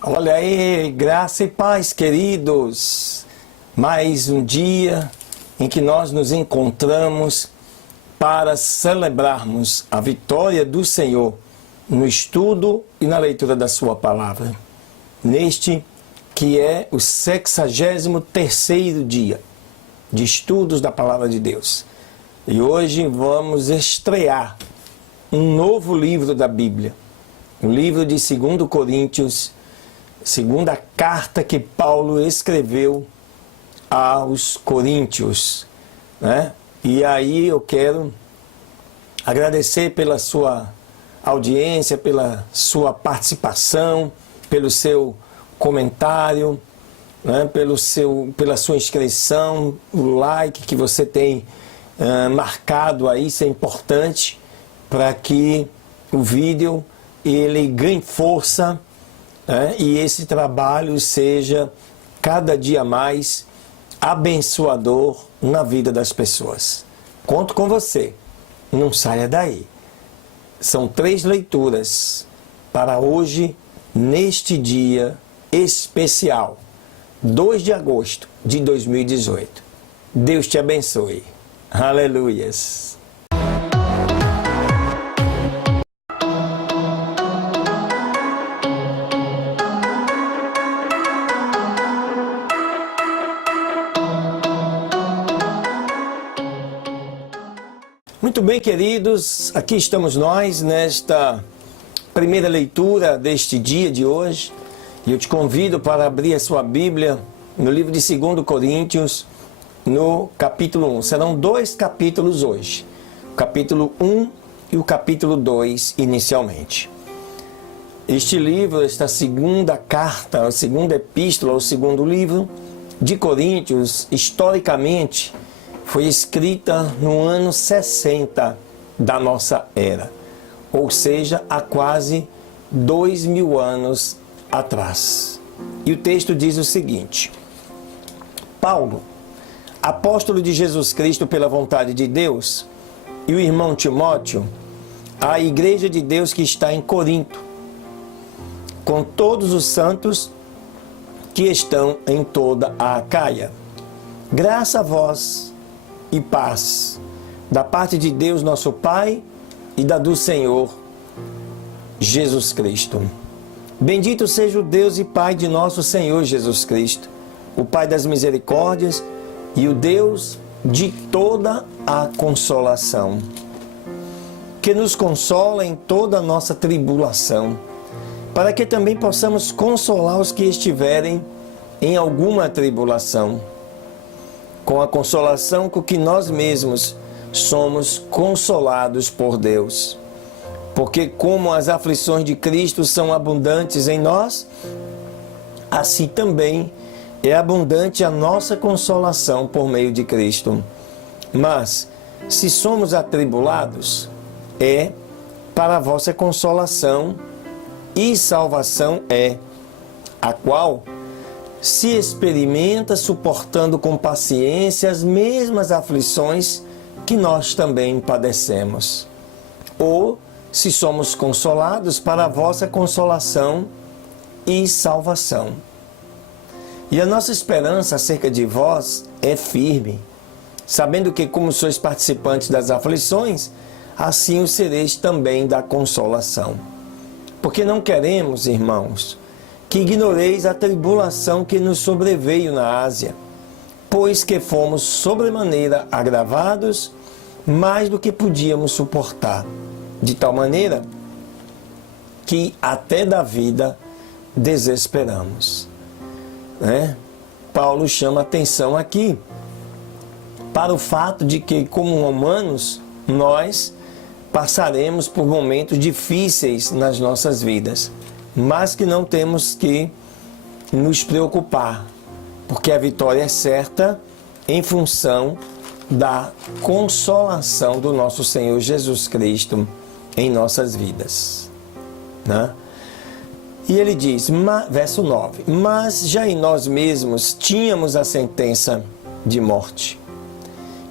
Olha aí, graça e paz, queridos. Mais um dia em que nós nos encontramos para celebrarmos a vitória do Senhor no estudo e na leitura da sua palavra. Neste que é o 63º dia de estudos da palavra de Deus. E hoje vamos estrear um novo livro da Bíblia, o livro de 2 Coríntios, segunda carta que Paulo escreveu aos Coríntios, né? E aí eu quero agradecer pela sua audiência, pela sua participação, pelo seu comentário, né? Pela sua inscrição, o like que você tem marcado aí, isso é importante para que o vídeo ele ganhe força, né? E esse trabalho seja cada dia mais abençoador na vida das pessoas. Conto com você, não saia daí. São 3 leituras para hoje, neste dia especial, 2 de agosto de 2018. Deus te abençoe. Aleluias. Muito bem, queridos, aqui estamos nós nesta primeira leitura deste dia de hoje. E eu te convido para abrir a sua Bíblia no livro de 2 Coríntios, no capítulo 1. Serão 2 capítulos hoje, o capítulo 1 e o capítulo 2 inicialmente. Este livro, esta segunda carta, a segunda epístola, o segundo livro de Coríntios, historicamente, foi escrita no ano 60 da nossa era, ou seja, há quase 2000 anos atrás. E o texto diz o seguinte: Paulo, apóstolo de Jesus Cristo pela vontade de Deus, e o irmão Timóteo, à igreja de Deus que está em Corinto, com todos os santos que estão em toda a Acaia. Graça a vós e paz, da parte de Deus nosso Pai e da do Senhor Jesus Cristo. Bendito seja o Deus e Pai de nosso Senhor Jesus Cristo, o Pai das misericórdias e o Deus de toda a consolação, que nos consola em toda a nossa tribulação, para que também possamos consolar os que estiverem em alguma tribulação, com a consolação com que nós mesmos somos consolados por Deus. Porque como as aflições de Cristo são abundantes em nós, assim também é abundante a nossa consolação por meio de Cristo. Mas, se somos atribulados, é para a vossa consolação e salvação a qual se experimenta suportando com paciência as mesmas aflições que nós também padecemos. Ou, se somos consolados, para a vossa consolação e salvação. E a nossa esperança acerca de vós é firme, sabendo que, como sois participantes das aflições, assim o sereis também da consolação. Porque não queremos, irmãos, que ignoreis a tribulação que nos sobreveio na Ásia, pois que fomos sobremaneira agravados, mais do que podíamos suportar, de tal maneira que até da vida desesperamos. Paulo chama atenção aqui para o fato de que, como humanos, nós passaremos por momentos difíceis nas nossas vidas, mas que não temos que nos preocupar, porque a vitória é certa em função da consolação do nosso Senhor Jesus Cristo em nossas vidas, né? E ele diz, verso 9, mas já em nós mesmos tínhamos a sentença de morte,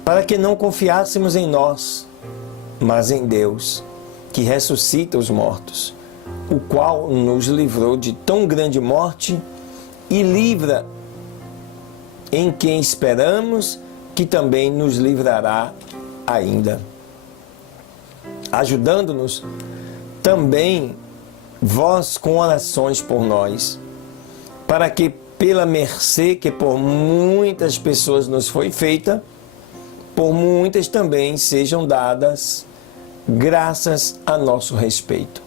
para que não confiássemos em nós, mas em Deus, que ressuscita os mortos, o qual nos livrou de tão grande morte e livra em quem esperamos que também nos livrará ainda, ajudando-nos também vós com orações por nós, para que pela mercê que por muitas pessoas nos foi feita, por muitas também sejam dadas graças a nosso respeito.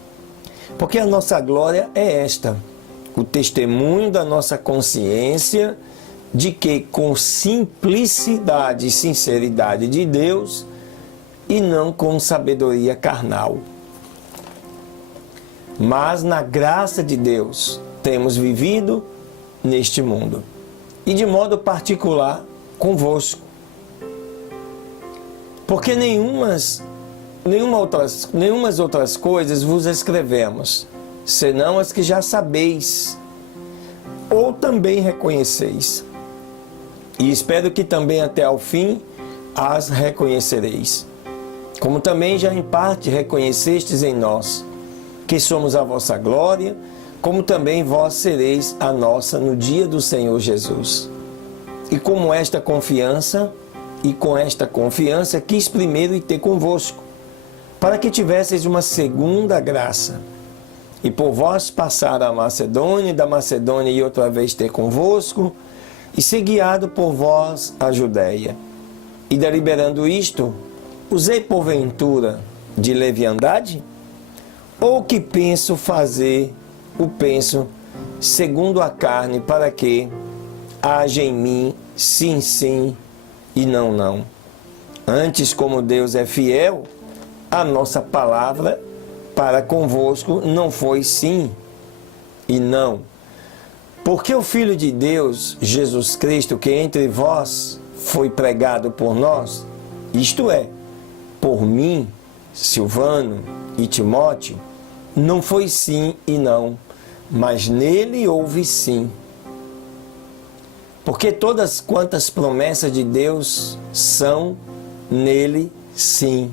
Porque a nossa glória é esta, o testemunho da nossa consciência de que com simplicidade e sinceridade de Deus e não com sabedoria carnal, mas na graça de Deus temos vivido neste mundo e de modo particular convosco. Porque nenhumas outras coisas vos escrevemos, senão as que já sabeis, ou também reconheceis. E espero que também até ao fim as reconhecereis. Como também já em parte reconhecestes em nós, que somos a vossa glória, como também vós sereis a nossa no dia do Senhor Jesus. E com esta confiança quis primeiro ir ter convosco, para que tivesseis uma segunda graça, e por vós passar a Macedônia, e da Macedônia e outra vez ter convosco, e ser guiado por vós a Judéia. E deliberando isto, usei porventura de leviandade? Ou que penso fazer, o penso segundo a carne, para que haja em mim sim, sim, e não, não. Antes, como Deus é fiel, a nossa palavra para convosco não foi sim e não. Porque o Filho de Deus, Jesus Cristo, que entre vós foi pregado por nós, isto é, por mim, Silvano e Timóteo, não foi sim e não, mas nele houve sim. Porque todas quantas promessas de Deus são nele sim,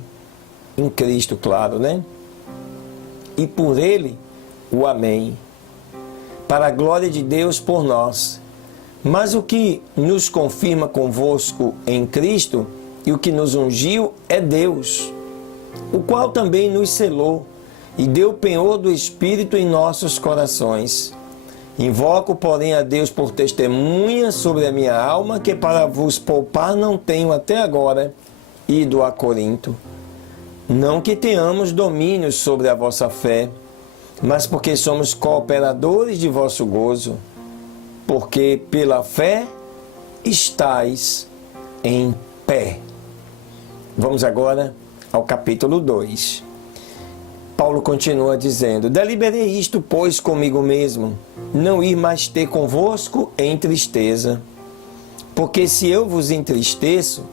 em Cristo, claro, né? E por ele o amém, para a glória de Deus por nós. Mas o que nos confirma convosco em Cristo e o que nos ungiu é Deus, o qual também nos selou e deu penhor do Espírito em nossos corações. Invoco, porém, a Deus por testemunha sobre a minha alma, que para vos poupar não tenho até agora ido a Corinto. Não que tenhamos domínio sobre a vossa fé, mas porque somos cooperadores de vosso gozo, porque pela fé estais em pé. Vamos agora ao capítulo 2. Paulo continua dizendo: deliberei isto, pois, comigo mesmo, não ir mais ter convosco em tristeza. Porque se eu vos entristeço,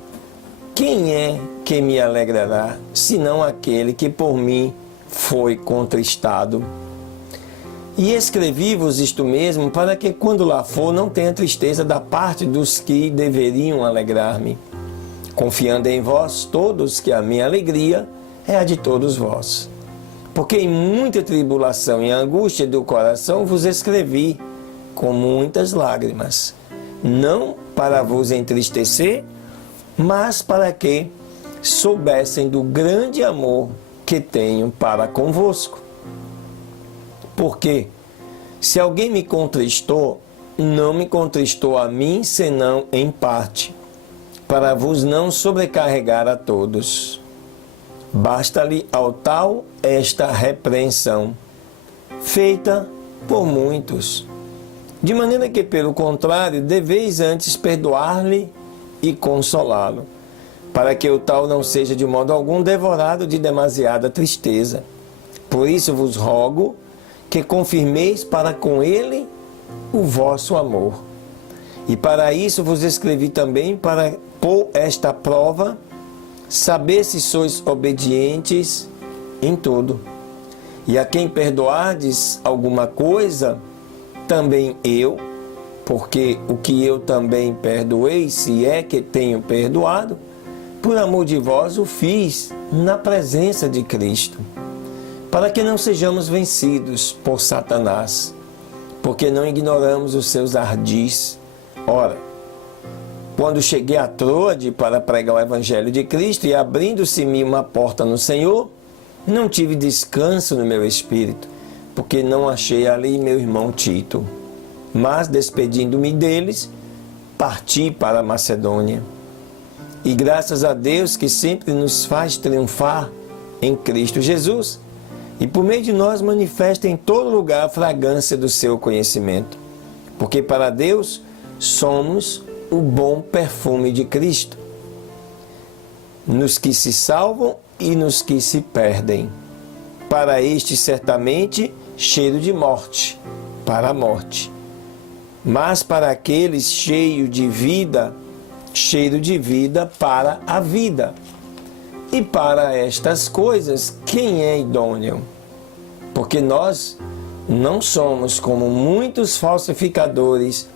quem é que me alegrará, senão aquele que por mim foi contristado? E escrevi-vos isto mesmo, para que quando lá for não tenha tristeza da parte dos que deveriam alegrar-me, confiando em vós todos que a minha alegria é a de todos vós. Porque em muita tribulação e angústia do coração vos escrevi com muitas lágrimas, não para vos entristecer, mas para que soubessem do grande amor que tenho para convosco. Porque se alguém me contristou, não me contristou a mim, senão em parte, para vos não sobrecarregar a todos. Basta-lhe ao tal esta repreensão, feita por muitos. De maneira que, pelo contrário, deveis antes perdoar-lhe e consolá-lo, para que o tal não seja de modo algum devorado de demasiada tristeza. Por isso vos rogo que confirmeis para com ele o vosso amor. E para isso vos escrevi também, para pôr esta prova, saber se sois obedientes em tudo. E a quem perdoardes alguma coisa, também eu, porque o que eu também perdoei, se é que tenho perdoado, por amor de vós o fiz na presença de Cristo, para que não sejamos vencidos por Satanás, porque não ignoramos os seus ardis. Ora, quando cheguei a Troade para pregar o Evangelho de Cristo e abrindo-se-me uma porta no Senhor, não tive descanso no meu espírito, porque não achei ali meu irmão Tito. Mas, despedindo-me deles, parti para a Macedônia. E graças a Deus que sempre nos faz triunfar em Cristo Jesus, e por meio de nós manifesta em todo lugar a fragrância do seu conhecimento. Porque para Deus somos o bom perfume de Cristo, nos que se salvam e nos que se perdem. Para este, certamente, cheiro de morte, para a morte. Mas para aqueles cheio de vida, cheiro de vida para a vida. E para estas coisas, quem é idôneo? Porque nós não somos como muitos falsificadores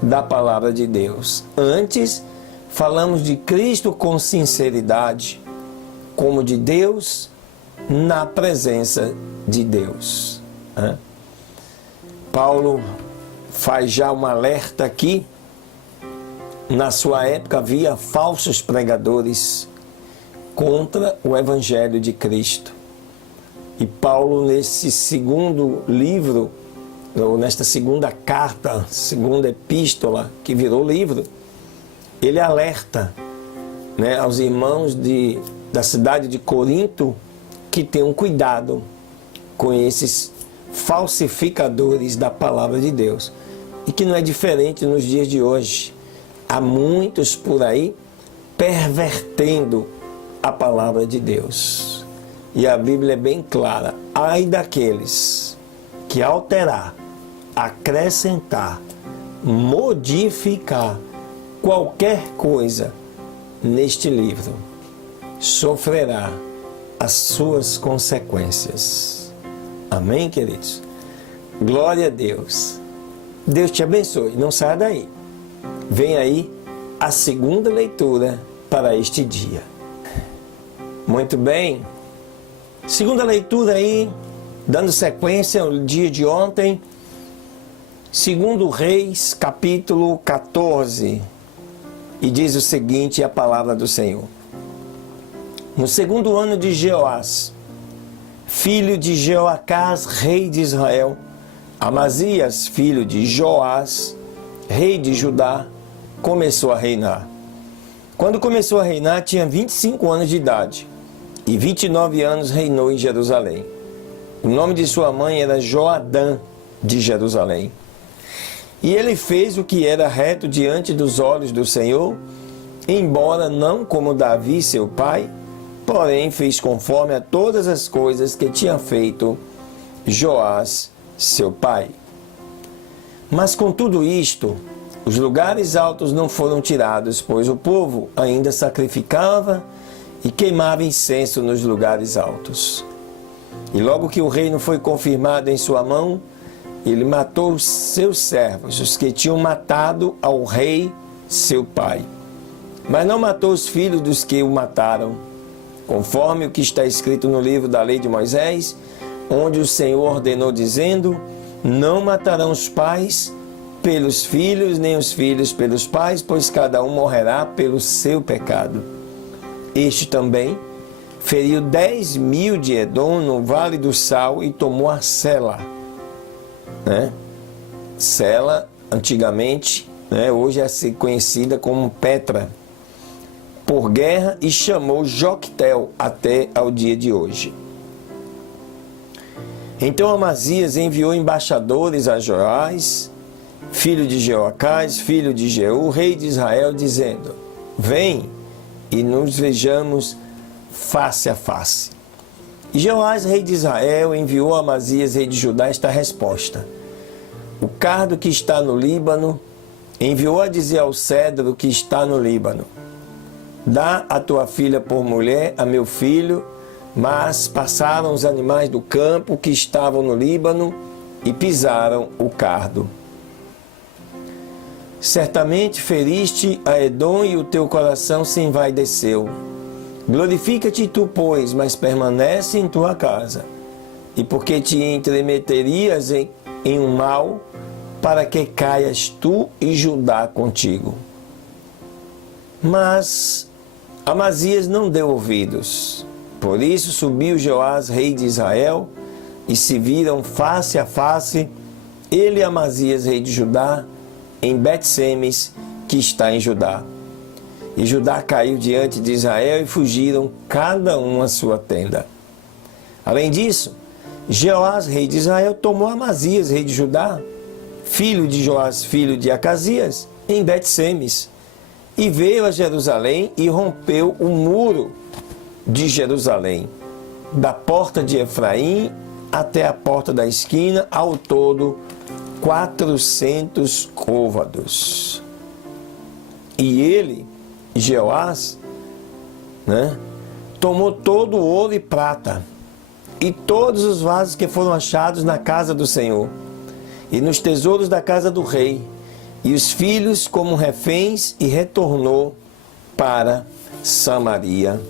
da palavra de Deus. Antes, falamos de Cristo com sinceridade, como de Deus, na presença de Deus. Paulo faz já um alerta aqui. Na sua época havia falsos pregadores contra o Evangelho de Cristo. E Paulo, nesse segundo livro, ou nesta segunda carta, segunda epístola, que virou livro, ele alerta, aos irmãos da cidade de Corinto que tenham cuidado com esses falsificadores da palavra de Deus. E que não é diferente nos dias de hoje. Há muitos por aí pervertendo a palavra de Deus. E a Bíblia é bem clara. Ai daqueles que alterar, acrescentar, modificar qualquer coisa neste livro, sofrerá as suas consequências. Amém, queridos? Glória a Deus. Deus te abençoe. Não saia daí. Vem aí a segunda leitura para este dia. Muito bem. Segunda leitura aí, dando sequência ao dia de ontem. 2 Reis, capítulo 14. E diz o seguinte, a palavra do Senhor. No segundo ano de Jeoás, filho de Jeoacás, rei de Israel, Amazias, filho de Joás, rei de Judá, começou a reinar. Quando começou a reinar, tinha 25 anos de idade, e 29 anos reinou em Jerusalém. O nome de sua mãe era Joadã, de Jerusalém. E ele fez o que era reto diante dos olhos do Senhor, embora não como Davi, seu pai, porém fez conforme a todas as coisas que tinha feito Joás, seu pai. Mas com tudo isto, os lugares altos não foram tirados, pois o povo ainda sacrificava e queimava incenso nos lugares altos. E logo que o reino foi confirmado em sua mão, ele matou os seus servos, os que tinham matado ao rei, seu pai. Mas não matou os filhos dos que o mataram, conforme o que está escrito no livro da lei de Moisés, onde o Senhor ordenou, dizendo: não matarão os pais pelos filhos, nem os filhos pelos pais, pois cada um morrerá pelo seu pecado. Este também feriu 10.000 de Edom no Vale do Sal e tomou a Sela. Sela, antigamente, hoje é conhecida como Petra, por guerra, e chamou Joctel até ao dia de hoje. Então Amazias enviou embaixadores a Joás, filho de Jeoacás, filho de Jeú, rei de Israel, dizendo: vem e nos vejamos face a face. E Joás, rei de Israel, enviou a Amazias, rei de Judá, esta resposta: o cardo que está no Líbano enviou a dizer ao cedro que está no Líbano: dá a tua filha por mulher a meu filho. Mas passaram os animais do campo que estavam no Líbano e pisaram o cardo. Certamente feriste a Edom e o teu coração se envaideceu. Glorifica-te tu, pois, mas permanece em tua casa. e porque te entremeterias em um mal, para que caias tu e Judá contigo. Mas Amazias não deu ouvidos. Por isso subiu Joás, rei de Israel, e se viram face a face, ele e Amazias, rei de Judá, em Bet-Semes, que está em Judá. E Judá caiu diante de Israel e fugiram cada um à sua tenda. Além disso, Jeoás, rei de Israel, tomou Amazias, rei de Judá, filho de Joás, filho de Acasias, em Bet-Semes, e veio a Jerusalém e rompeu o muro de Jerusalém, da porta de Efraim até a porta da esquina, ao todo 400 côvados. E ele, Jeoás, tomou todo o ouro e prata, e todos os vasos que foram achados na casa do Senhor, e nos tesouros da casa do rei, e os filhos como reféns, e retornou para Samaria.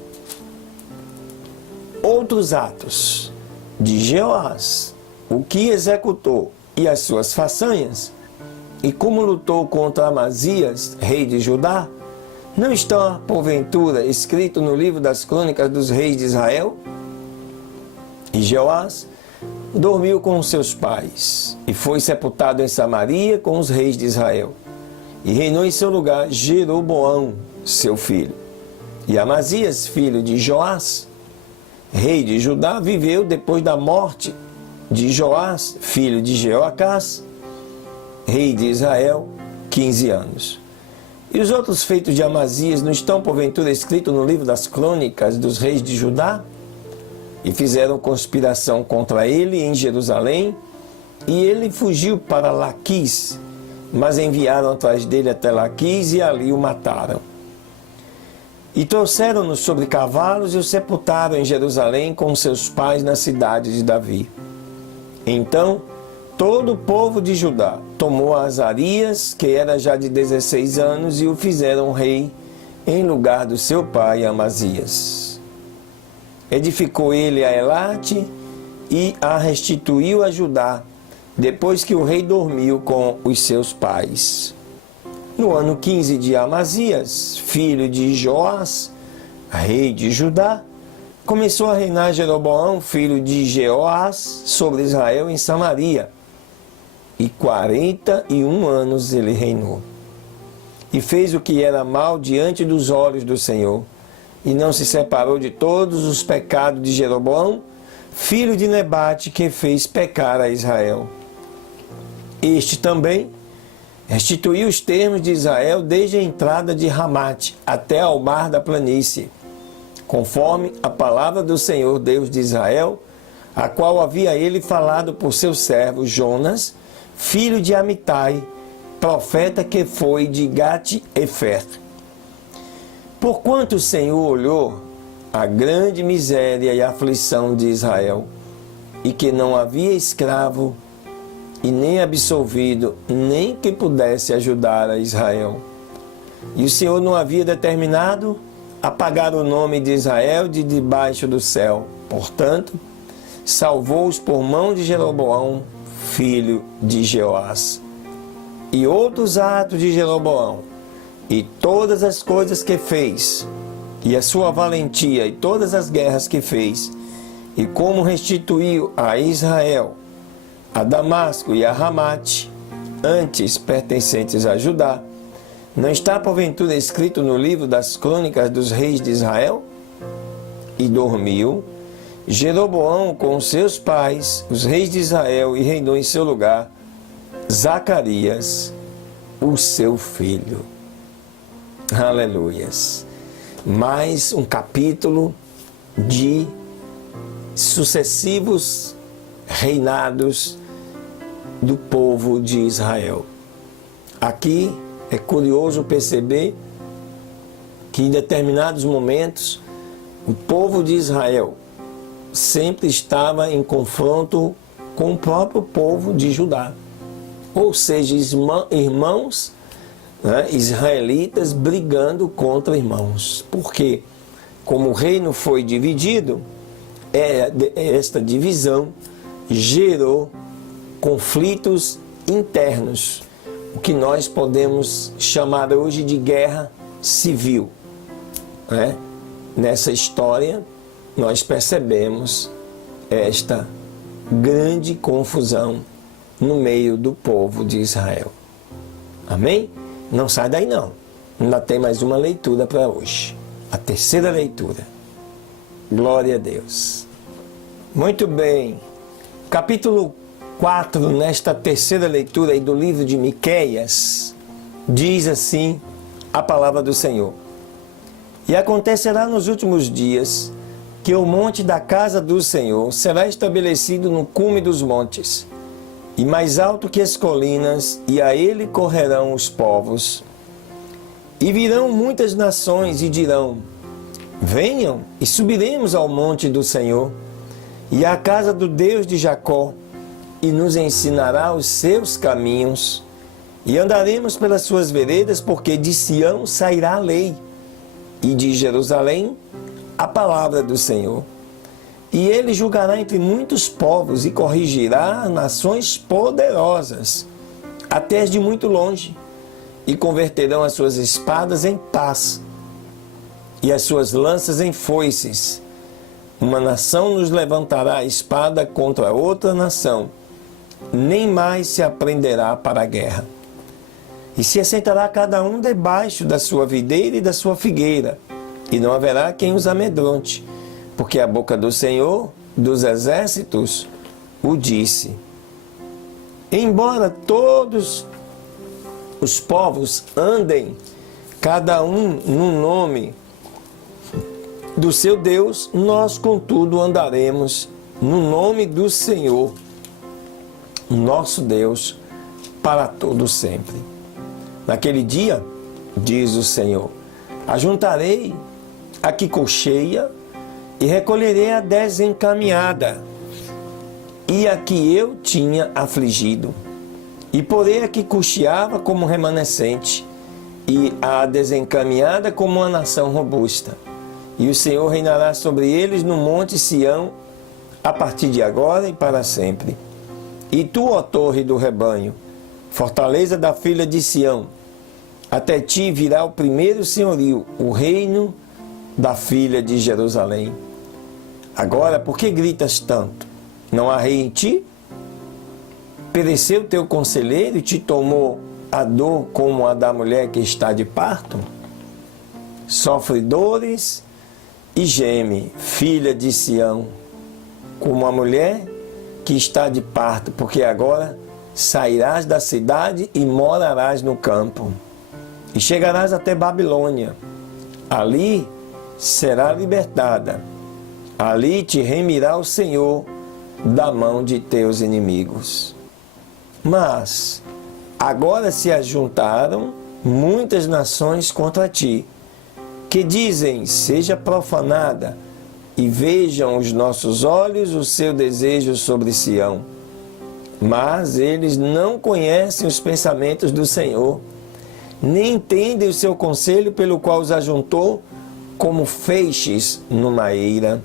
Outros atos de Jeoás, o que executou e as suas façanhas, e como lutou contra Amazias, rei de Judá, não estão, porventura, escritos no livro das crônicas dos reis de Israel? E Jeoás dormiu com seus pais, e foi sepultado em Samaria com os reis de Israel. E reinou em seu lugar Jeroboão, seu filho. E Amazias, filho de Joás, rei de Judá, viveu depois da morte de Joás, filho de Jeoacás, rei de Israel, 15 anos. E os outros feitos de Amazias não estão, porventura, escritos no livro das crônicas dos reis de Judá? E fizeram conspiração contra ele em Jerusalém, e ele fugiu para Laquis, mas enviaram atrás dele até Laquis e ali o mataram. E trouxeram-no sobre cavalos e o sepultaram em Jerusalém com seus pais na cidade de Davi. Então, todo o povo de Judá tomou Azarias, que era já de 16 anos, e o fizeram rei em lugar do seu pai Amazias. Edificou ele a Elate e a restituiu a Judá, depois que o rei dormiu com os seus pais. No ano 15 de Amazias, filho de Joás, rei de Judá, começou a reinar Jeroboão, filho de Jeoás, sobre Israel em Samaria. E 41 anos ele reinou. E fez o que era mal diante dos olhos do Senhor, e não se separou de todos os pecados de Jeroboão, filho de Nebate, que fez pecar a Israel. Este também restituiu os termos de Israel desde a entrada de Ramate até ao mar da planície, conforme a palavra do Senhor Deus de Israel, a qual havia ele falado por seu servo Jonas, filho de Amitai, profeta que foi de Gate-Efer. Porquanto o Senhor olhou a grande miséria e aflição de Israel, e que não havia escravo, e nem absolvido, nem que pudesse ajudar a Israel. E o Senhor não havia determinado apagar o nome de Israel de debaixo do céu. Portanto, salvou-os por mão de Jeroboão, filho de Jeoás. E outros atos de Jeroboão, e todas as coisas que fez, e a sua valentia, e todas as guerras que fez, e como restituiu a Israel, a Damasco e a Ramate, antes pertencentes a Judá, não está porventura escrito no livro das crônicas dos reis de Israel? E dormiu Jeroboão com seus pais, os reis de Israel, e reinou em seu lugar Zacarias, o seu filho. Aleluias. Mais um capítulo de sucessivos reinados do povo de Israel. Aqui é curioso perceber que em determinados momentos o povo de Israel sempre estava em confronto com o próprio povo de Judá. Ou seja, irmãos israelitas brigando contra irmãos. Porque, como o reino foi dividido, esta divisão gerou conflitos internos, o que nós podemos chamar hoje de guerra civil, né? Nessa história, nós percebemos esta grande confusão no meio do povo de Israel. Amém? Não sai daí não. Ainda tem mais uma leitura para hoje. A terceira leitura. Glória a Deus. Muito bem. Capítulo 4, nesta terceira leitura aí do livro de Miqueias, diz assim a palavra do Senhor. E acontecerá nos últimos dias que o monte da casa do Senhor será estabelecido no cume dos montes, e mais alto que as colinas, e a ele correrão os povos. E virão muitas nações e dirão: venham e subiremos ao monte do Senhor, e à casa do Deus de Jacó, e nos ensinará os seus caminhos, e andaremos pelas suas veredas, porque de Sião sairá a lei, e de Jerusalém a palavra do Senhor. E ele julgará entre muitos povos e corrigirá nações poderosas, até as de muito longe, e converterão as suas espadas em paz, e as suas lanças em foices. Uma nação nos levantará a espada contra outra nação, nem mais se aprenderá para a guerra. E se assentará cada um debaixo da sua videira e da sua figueira, e não haverá quem os amedronte, porque a boca do Senhor dos exércitos o disse. Embora todos os povos andem, cada um no nome do seu Deus, nós, contudo, andaremos no nome do Senhor, nosso Deus, para todo sempre. Naquele dia, diz o Senhor, ajuntarei a que cocheia e recolherei a desencaminhada, e a que eu tinha afligido, e porei a que cocheava como remanescente, e a desencaminhada como uma nação robusta. E o Senhor reinará sobre eles no monte Sião, a partir de agora e para sempre. E tu, ó torre do rebanho, fortaleza da filha de Sião, até ti virá o primeiro senhorio, o reino da filha de Jerusalém. Agora, por que gritas tanto? Não há rei em ti? Pereceu teu conselheiro e te tomou a dor como a da mulher que está de parto? Sofre dores e geme, filha de Sião, como a mulher que está de parto, porque agora sairás da cidade e morarás no campo, e chegarás até Babilônia. Ali será libertada, ali te remirá o Senhor da mão de teus inimigos. Mas agora se ajuntaram muitas nações contra ti, que dizem, seja profanada, e vejam os nossos olhos o seu desejo sobre Sião. Mas eles não conhecem os pensamentos do Senhor, nem entendem o seu conselho pelo qual os ajuntou como feixes numa eira.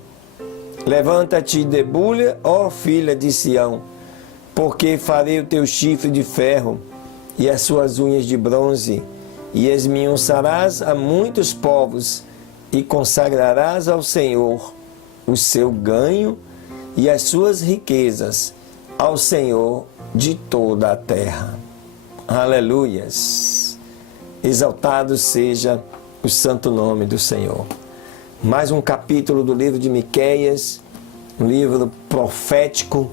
Levanta-te e debulha, ó filha de Sião, porque farei o teu chifre de ferro e as suas unhas de bronze, e esmiuçarás a muitos povos, e consagrarás ao Senhor o seu ganho e as suas riquezas, ao Senhor de toda a terra. Aleluias! Exaltado seja o santo nome do Senhor. Mais um capítulo do livro de Miqueias, um livro profético,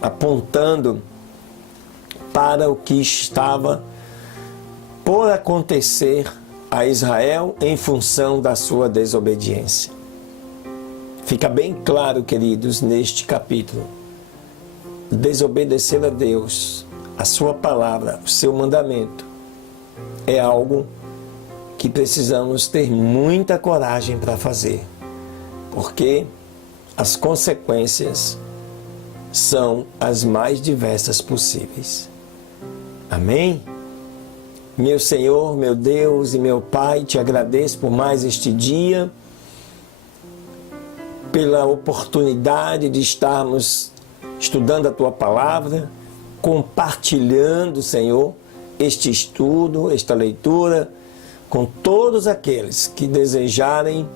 apontando para o que estava por acontecer a Israel em função da sua desobediência. Fica bem claro, queridos, neste capítulo, desobedecer a Deus, a sua palavra, o seu mandamento, é algo que precisamos ter muita coragem para fazer, porque as consequências são as mais diversas possíveis. Amém? Meu Senhor, meu Deus e meu Pai, te agradeço por mais este dia, pela oportunidade de estarmos estudando a Tua Palavra, compartilhando, Senhor, este estudo, esta leitura, com todos aqueles que desejarem,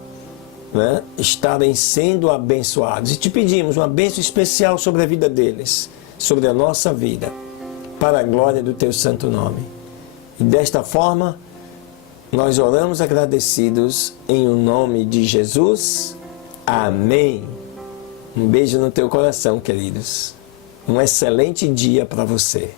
né, estarem sendo abençoados. E te pedimos uma bênção especial sobre a vida deles, sobre a nossa vida, para a glória do Teu santo nome. E desta forma, nós oramos agradecidos em o nome de Jesus. Amém. Um beijo no teu coração, queridos. Um excelente dia para você.